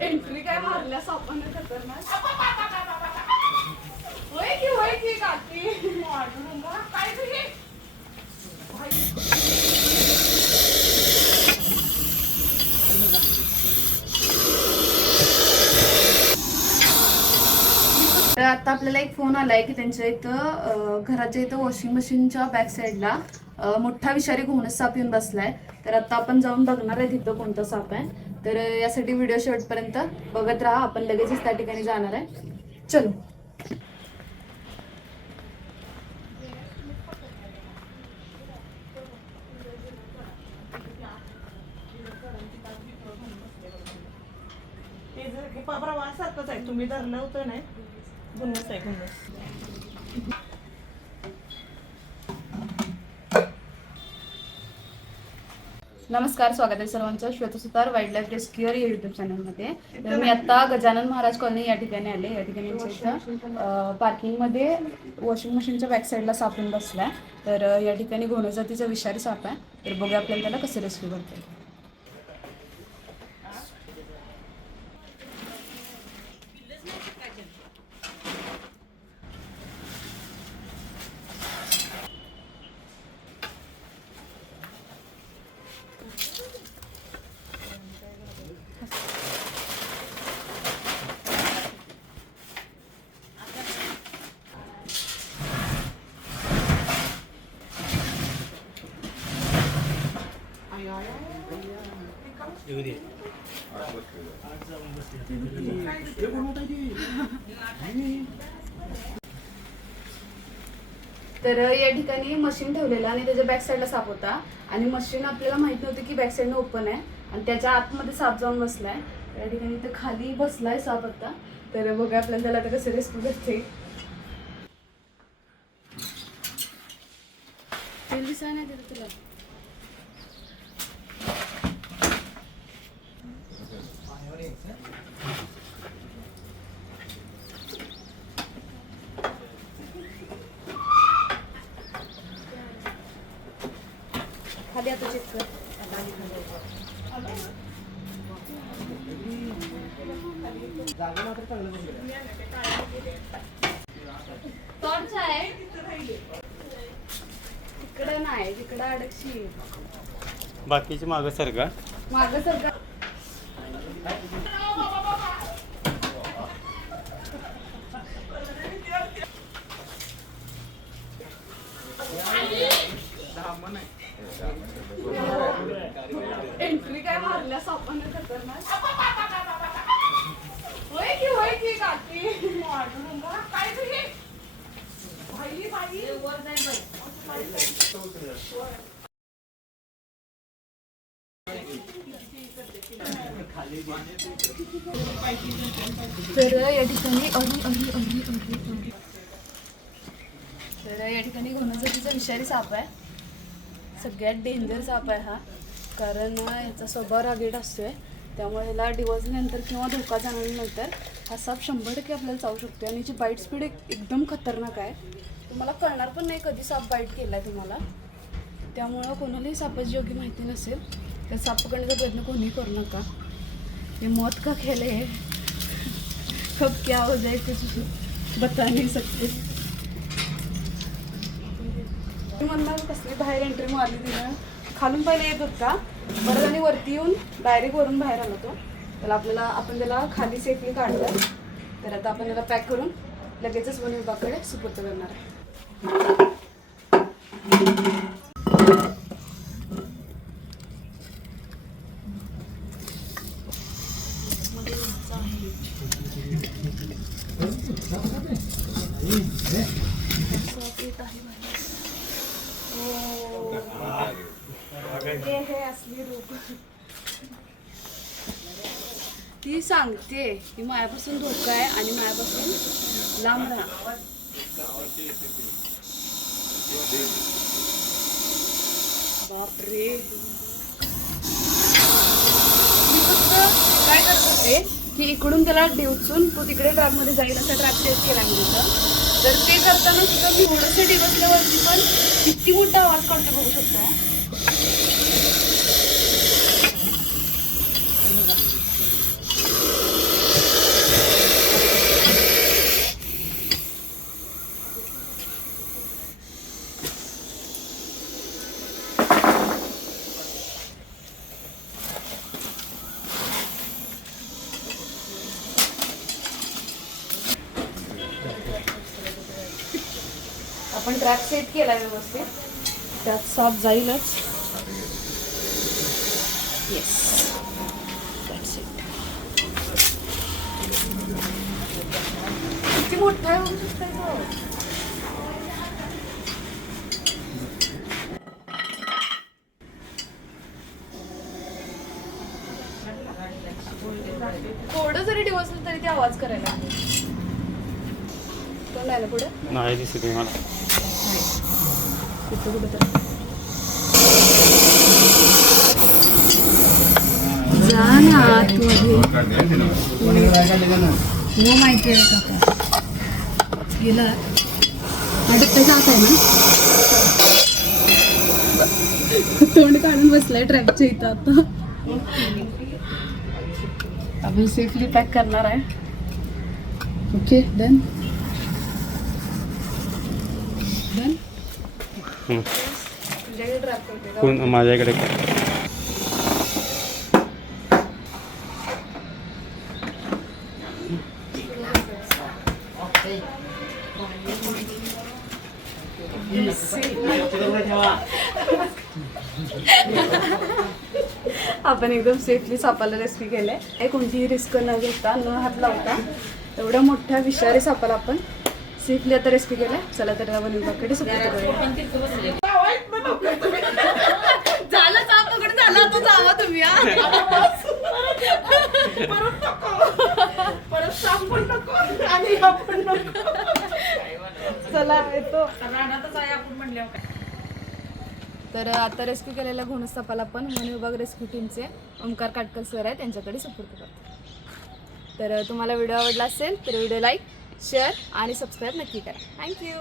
Entry काय मारल्या सापानं खतरनाक. होय की काकी काय तुझी तर आता आपल्याला एक फोन आलाय की त्यांच्या इथं घराच्या इथं वॉशिंग मशीनच्या बॅक साईडला मोठा विषारी घोणस साप येऊन बसलाय. तर आता आपण जाऊन बघणार आहे तिथं कोणता साप आहे. तर यासाठी व्हिडिओ शेवटपर्यंत बघत राहा. आपण लगेचच त्या ठिकाणी जाणार आहे. चलो. ते जर पापरा वासारखंच आहे. तुम्ही धरलं होतं नाही गुन्हाच आहे गुन्हा. नमस्कार, स्वागत आहे सर्वांचं श्वेतसुतार वाईल्ड लाईफ रेस्क्युअर या युट्यूब चॅनलमध्ये. तर मी आता गजानन महाराज कॉलनी या ठिकाणी आले. या ठिकाणी इथं पार्किंगमध्ये वॉशिंग मशीनच्या बॅक साईडला साप येऊन बसलाय. तर या ठिकाणी घोणस जातीचा विषारी साप आहे. तर बघूया आपल्याला त्याला कसे रेस्क्यू करता. तर या ठिकाणी मशीन ठेवलेलं आणि त्याच्या बॅक साईडला साप होता आणि मशीन आपल्याला माहित नव्हती की बॅक साईडनं ओपन आहे आणि त्याच्या आतमध्ये साप जाऊन बसलाय. या ठिकाणी इथं खाली बसलाय साप आता. तर बघा आपल्याला त्याला आता कसं रेस्क्यू करते. तेल दिसाय नाही तिथं तुला. खाली आता चेक कर. टॉर्च आहे तिकडे नाही, तिकडे अडकशी. बाकीची मागं सरका. मागं सरका. एंट्री काय मारल्या सापानं खतरनाक. होय की काकी काय तुझी वर जाईल. तर या ठिकाणी तर या ठिकाणी घोणस जातीचा विषारी साप आहे. सगळ्यात डेंजर साप आहे हा. कारण याचा स्वभाव रागीट असतोय. त्यामुळे याला डिवॉर्सनंतर किंवा धोका जाणवल्यानंतर हा साप 100% आपल्याला चावू शकतो. आणि याची बाईट स्पीड एकदम खतरनाक आहे. तुम्हाला कळणार पण नाही कधी साप बाईट केला आहे तुम्हाला. त्यामुळं कोणालाही सापाची योग्य माहिती नसेल तर साप पकडण्याचा प्रयत्न कोणीही करू नका. ये मौत का खेल है, कब क्या हो जाए कुछ बता नहीं सकते. म्हणलं कसली बाहेर एंट्री मारली तिनं. खालून पहिले येत होता परत आणि वरती येऊन डायरेक्ट वरून बाहेर आला तो. त्याला आपण त्याला खाली सेफली काढलं. तर आता आपण त्याला पॅक करून लगेचच वन विभागाकडे सुपूर्द करणार आहे. हे असली रूप ती सांगते की मायापासून धोका आहे आणि मायापासून लांब राहा. बापरे. मी फक्त काय करत होते की इकडून त्याला डिवचून तो तिकडे ट्रॅकमध्ये जाईल असा ट्रॅक सेट केला मी तिथं. तर ते करताना सुद्धा मी थोडंसं डिवचल्यावरती पण किती मोठा आवाज काढतो बघू शकता. आपण ट्रॅप सेट केला व्यवस्थित, त्यात साप जाईलच. Yes, that's it. किती मोठा आहे होऊ शकता तो. थोडं जरी डिवसलं तरी ते आवाज करायला लागले. तो नाही ना पुढे नाही दिसत आहे मला. तिथं कुठं तर जा ना आतमध्ये. हो माहिती आहे काका गेला त्याचा आत आहे ना. तोंड काढून बसलाय ट्रॅपच्या इथं. आता आपण सेफली पॅक करणार आहे. Okay done done. तुझ्याकडे ट्रॅप करते कोण माझ्याकडे काय? आपण एकदम सेफली सापाला रेस्क्यू केलंय. कोणतीही रिस्क न घेता न हात लावता एवढ्या मोठ्या विषारी सापाला आपण सेफली आता रेस्क्यू केलंय. चला तर आपण विभागाकडे झालं साप पकडून झाला तो जावा तुम्ही. परत साप पण नको आणि आपण नको. चला येतो. रानातच आहे आपण म्हणल्यावर काय. तर आता रेस्क्यू केलेल्या घोणस सापाला पण वन विभाग रेस्क्यू टीमचे ओंकार काटकर सर आहे त्यांच्याकडे सपोर्ट करतो. तर तुम्हाला व्हिडिओ आवडला असेल तर व्हिडिओ लाईक शेअर आणि सबस्क्राईब नक्की करा. थँक्यू.